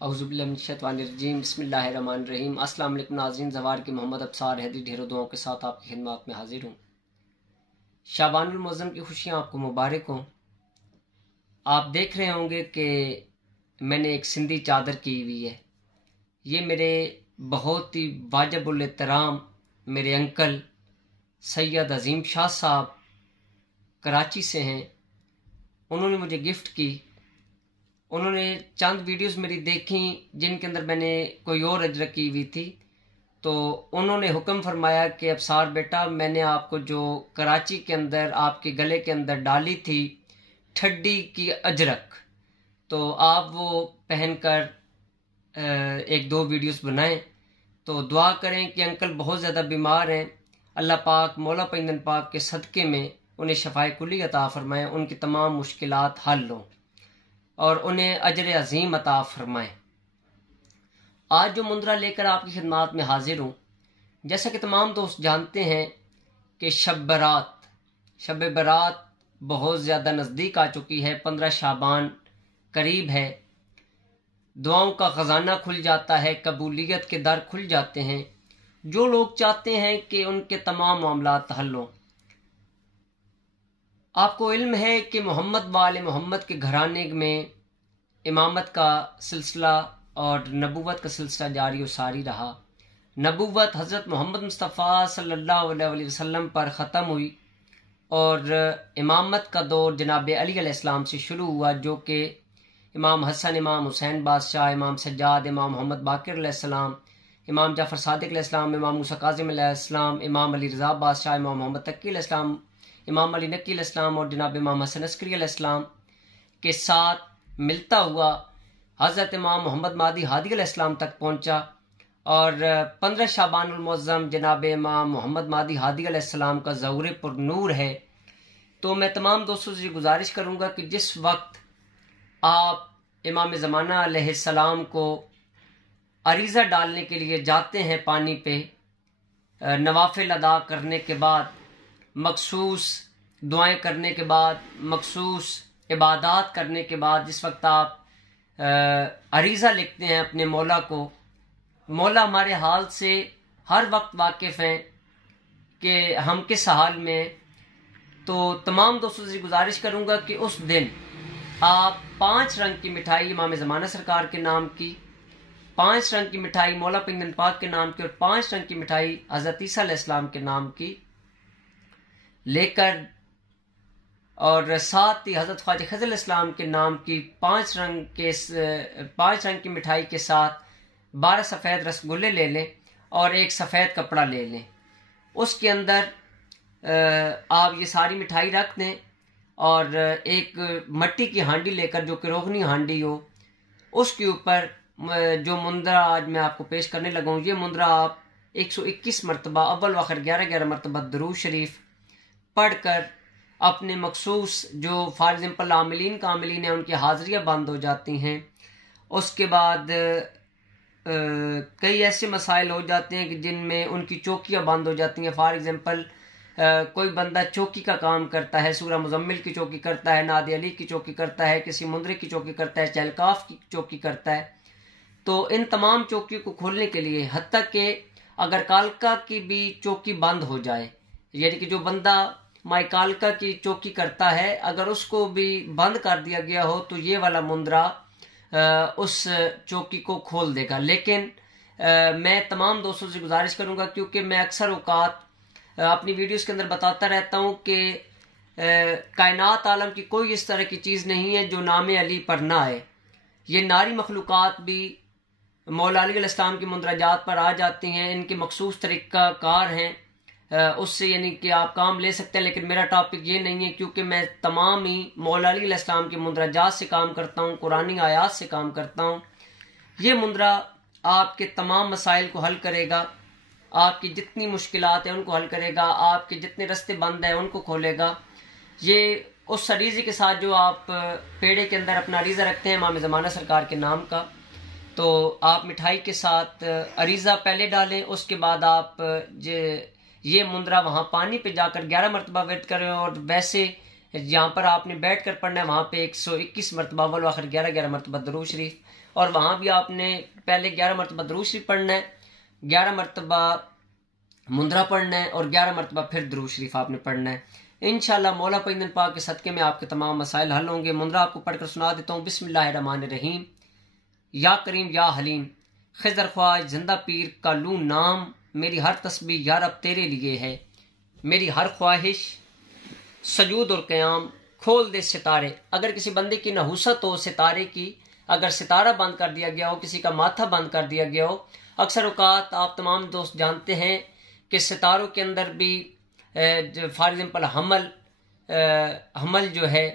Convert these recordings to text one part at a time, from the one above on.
औज़ुबिल्लाहि मिनश्शैतानिर्रजीम बिस्मिल्लाहिर्रहमानिर्रहीम। अस्सलाम वालेकुम नाज़रीन, ज़वार के मोहम्मद अब्सार हैदी ढेरों दुआओं के साथ आपकी खिदमत में हाजिर हूँ। शाबानुल मुअज़्ज़म की खुशियाँ आपको मुबारक हों। आप देख रहे होंगे कि मैंने एक सिंधी चादर की हुई है। ये मेरे बहुत ही वाजिबुल एहतराम मेरे अंकल सैयद अज़ीम शाह साहब कराची से हैं। उन्होंने मुझे गिफ्ट की। उन्होंने चंद वीडियोस मेरी देखी जिनके अंदर मैंने कोई और अजरक की हुई थी, तो उन्होंने हुक्म फरमाया कि अब्सार बेटा, मैंने आपको जो कराची के अंदर आपके गले के अंदर डाली थी ठड्डी की अजरक, तो आप वो पहनकर एक दो वीडियोस बनाएं। तो दुआ करें कि अंकल बहुत ज़्यादा बीमार हैं। अल्लाह पाक मौला पैगंबर पाक के सदक़े में उन्हें शफ़ाए कुली अता फरमाएं, उनकी तमाम मुश्किलात हल हों और उन्हें अजर अज़ीम अता फरमाएं। आज जो मुंदरा लेकर आपकी खिदमत में हाजिर हूँ, जैसा कि तमाम दोस्त जानते हैं कि शब बरात बहुत ज़्यादा नज़दीक आ चुकी है। 15 शाबान करीब है। दुआओं का ख़जाना खुल जाता है, कबूलियत के दर खुल जाते हैं। जो लोग चाहते हैं कि उनके तमाम मामलात हल हों। आपको इल्म है कि मोहम्मद वाले मोहम्मद के घराने में इमामत का सिलसिला और नबूवत का सिलसिला जारी और सारी रहा। नबूवत हज़रत मोहम्मद मुस्तफ़ा सल्लल्लाहु अलैहि वसल्लम पर ख़त्म हुई और इमामत का दौर जनाब अली अलैहिस्सलाम से शुरू हुआ, जो कि इमाम हसन, इमाम हुसैन बादशाह, इमाम सज्जाद, इमाम मोहम्मद बाक़िर अलैहिस्सलाम, इमाम जाफ़र सादिक अलैहिस्सलाम, इमाम मूसा काज़िम अलैहिस्सलाम, इमाम अली रज़ा बादशाह, इमाम मोहम्मद तकी अलैहिस्सलाम, इमाम अली नकी अलैहिस्सलाम और जनाब इमाम हसन अस्करी अलैहिस्सलाम के साथ मिलता हुआ हज़रत इमाम मोहम्मद मादी हादी अलैहिस्सलाम तक पहुँचा। और 15 शाबानुल मुअज़्ज़म जनाब इमाम मोहम्मद मादी हादी अलैहिस्सलाम का ज़हूर पर नूर है। तो मैं तमाम दोस्तों से गुजारिश करूँगा कि जिस वक्त आप इमाम ज़माना अलैहिस्सलाम को अरीज़ा डालने के लिए जाते हैं पानी पे, नवाफिल अदा करने के बाद, मखसूस दुआएं करने के बाद, मखसूस इबादत करने के बाद, जिस वक्त आप अरीज़ा लिखते हैं अपने मौला को, मौला हमारे हाल से हर वक्त वाकिफ़ हैं कि हम किस हाल में। तो तमाम दोस्तों से गुजारिश करूँगा कि उस दिन आप 5 रंग की मिठाई इमाम ज़माना सरकार के नाम की, 5 रंग की मिठाई मौला पैगंबर पाक के नाम की और 5 रंग की मिठाई हज़रत ईसा अलैहिस्सलाम के नाम की लेकर, और साथ ही हज़रत ख्वाजा खज़र अलैहिस्सलाम के नाम की 5 रंग की मिठाई के साथ 12 सफ़ेद रसगुल्ले ले लें और एक सफ़ेद कपड़ा ले लें। उसके अंदर आप ये सारी मिठाई रख दें और एक मट्टी की हांडी लेकर, जो कि रोगनी हांडी हो, उसके ऊपर जो मुंदरा आज मैं आपको पेश करने लगा हूँ, ये मुंदरा आप 121 मरतबा अव्वल व आखिर 11-11 मरतबा दरूद शरीफ पढ़कर अपने मखसूस जो फॉर एग्जाम्पल आमिलीन कामिलीन हैं उनकी हाज़िरियाँ बंद हो जाती हैं। उसके बाद कई ऐसे मसाइल हो जाते हैं कि जिनमें उनकी चौकियाँ बंद हो जाती हैं। फॉर एग्जाम्पल कोई बंदा चौकी का काम करता है, सूरह मुज़म्मिल की चौकी करता है, नादे अली की चौकी करता है, किसी मुंदरे की चौकी करता है, चहलकाफ की चौकी करता है। तो इन तमाम चौकियों को खोलने के लिए, हत्ता कि अगर कालका की भी चौकी बंद हो जाए, यानी कि जो बंदा माई कालका की चौकी करता है, अगर उसको भी बंद कर दिया गया हो, तो ये वाला मुंदरा उस चौकी को खोल देगा। लेकिन मैं तमाम दोस्तों से गुजारिश करूंगा, क्योंकि मैं अक्सर औकात अपनी वीडियोस के अंदर बताता रहता हूं कि कायनात आलम की कोई इस तरह की चीज़ नहीं है जो नाम अली पर ना आए। ये नारी मखलूक़ात भी मौला अली अलैहिस्सलाम की मुंदराजात पर आ जाती हैं। इनके मखसूस तरीक़ा कार हैं, उससे यानी कि आप काम ले सकते हैं। लेकिन मेरा टॉपिक ये नहीं है, क्योंकि मैं तमाम ही मौला अली अलैहिस्सलाम की मुंदराजात से काम करता हूँ, कुरानी आयात से काम करता हूँ। ये मुंदरा आपके तमाम मसाइल को हल करेगा, आपकी जितनी मुश्किलात हैं उनको हल करेगा, आपके जितने रास्ते बंद हैं उनको खोलेगा। ये उस अरीज़े के साथ जो आप पेड़े के अंदर अपना अरीज़ा रखते हैं इमाम ज़माना सरकार के नाम का, तो आप मिठाई के साथ अरीज़ा पहले डालें। उसके बाद आप ये मुंदरा वहाँ पानी पे जाकर 11 मरतबा विर्द करें। और वैसे جہاں پر آپ نے بیٹھ کر پڑھنا ہے وہاں پہ 121 مرتبہ اول و آخر 11 مرتبہ درود شریف، اور وہاں بھی آپ نے پہلے 11 مرتبہ درود شریف پڑھنا ہے، 11 مرتبہ مندرہ پڑھنا ہے، اور 11 مرتبہ پھر درود شریف آپ نے پڑھنا ہے۔ انشاءاللہ مولا پاک پاک کے صدقے میں آپ کے تمام مسائل حل ہوں گے۔ مندرہ آپ کو پڑھ کر سنا دیتا ہوں۔ بسم اللہ الرحمن الرحیم۔ یا کریم یا حلیم، خضر خواج زندہ پیر کا لوں نام، میری ہر تسبیح یا رب تیرے لیے ہے، میری ہر خواہش سجود اور قیام، کھول دے ستارے۔ اگر کسی بندے کی نحوست ہو ستارے کی، اگر ستارہ بند کر دیا گیا ہو، کسی کا ماتھا بند کر دیا گیا ہو، اکثر اوقات آپ تمام دوست جانتے ہیں کہ ستاروں کے اندر بھی فار ایگزامپل حمل جو ہے،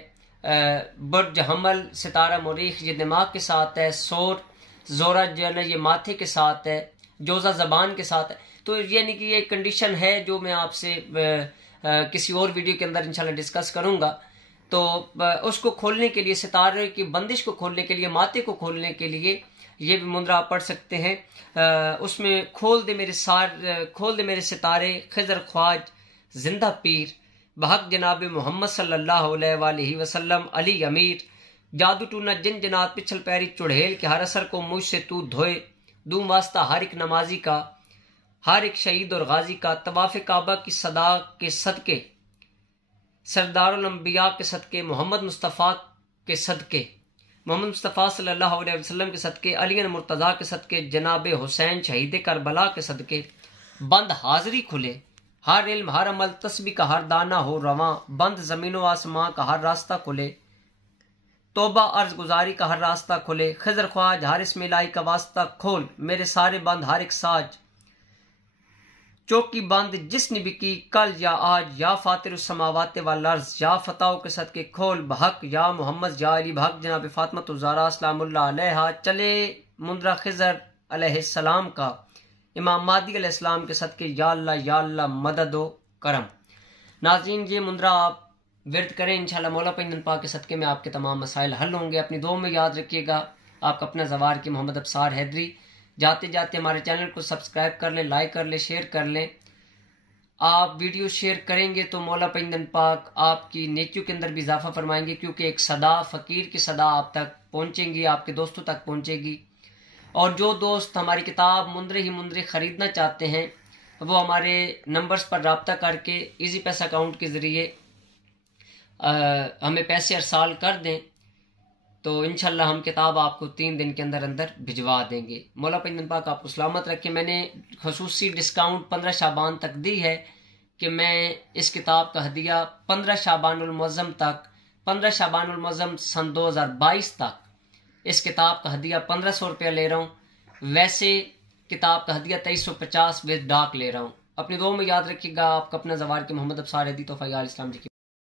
برج حمل، ستارہ مریخ یہ دماغ کے ساتھ ہے، زورہ جو ہے نا یہ ماتھے کے ساتھ ہے، جوزہ زبان کے ساتھ ہے۔ تو یعنی کہ یہ ایک کنڈیشن ہے جو میں آپ سے کسی اور ویڈیو کے اندر انشاءاللہ ڈسکس کروں گا۔ تو اس کو کھولنے کے لیے، ستارے کی بندش کو کھولنے کے لیے، ماتھے کو کھولنے کے لیے یہ بھی مندرہ آپ پڑھ سکتے ہیں۔ اس میں کھول دے میرے ستارے، خضر خواج زندہ پیر، بحق جناب محمد صلی اللہ علیہ وآلہ وسلم، علی امیر، جادو ٹونا جن جنات پچھل پیری چڑھیل کے ہر اثر کو مجھ سے تو دھوئے، دوں واسطہ ہر ایک نمازی کا، ہر ایک شہید اور غازی کا، طواف کعبہ کی صدا کے صدقے، سردار الانبیاء کے صدقے، محمد مصطفیٰ کے صدقے، محمد مصطفیٰ صلی اللہ علیہ وسلم کے صدقے، علی مرتضیٰ کے صدقے، جناب حسین شہید کربلا کے صدقے، بند حاضری کھلے، ہر علم ہر عمل تسبیح کا ہر دانہ ہو رواں، بند زمین و آسمان کا ہر راستہ کھلے، توبہ عرض گزاری کا ہر راستہ کھلے، خضر خواج ہر اسم الہی کا واسطہ کھول، میرے سارے بند ہر ایک ساج، چوکی بند جس نے بھی کی کل یا آج، یا فاتر السماوات والارض، یا فتح کے صدقے کھول، بحق یا محمد یا علی، بحق جناب فاطمہ الزہرا سلام اللہ علیہا، چلے مندرہ خضر علیہ السلام کا، امام مہدی علیہ السلام کے صدقے، یا اللہ مدد و کرم۔ ناظرین یہ مندرہ آپ ورد کریں، انشاءاللہ مولا پاک کے صدقے میں آپ کے تمام مسائل حل ہوں گے۔ اپنی دعاؤں میں یاد رکھیے گا۔ آپ کا اپنا زوار کی محمد ابصار حیدری۔ جاتے جاتے ہمارے چینل کو سبسکرائب کر لیں، لائک کر لیں، شیئر کر لیں۔ آپ ویڈیو شیئر کریں گے تو مولا پاک آپ کی نیکیوں کے اندر بھی اضافہ فرمائیں گے، کیونکہ ایک صدا، فقیر کی صدا آپ تک پہنچیں گی، آپ کے دوستوں تک پہنچے گی۔ اور جو دوست ہماری کتاب مندرے ہی مندرے خریدنا چاہتے ہیں وہ ہمارے نمبرز پر رابطہ کر کے ایزی پیسہ اکاؤنٹ کے ذریعے ہمیں پیسے ارسال کر دیں، تو انشاءاللہ ہم کتاب آپ کو 3 دن کے اندر بھجوا دیں گے۔ مولا پاک آپ کو سلامت رکھے۔ میں نے خصوصی ڈسکاؤنٹ 15 شعبان تک دی ہے کہ میں اس کتاب کا ہدیہ 15 شعبان المعظم تک، 15 شعبان المعظم سن 2022 تک اس کتاب کا ہدیہ 1500 روپیہ لے رہا ہوں، ویسے کتاب کا ہدیہ 2350 وتھ ڈاک لے رہا ہوں۔ اپنی دعاؤں میں یاد رکھیے گا۔ آپ کا اپنا زوار کے محمد ابصار حیدری توفیق اسلام جی کی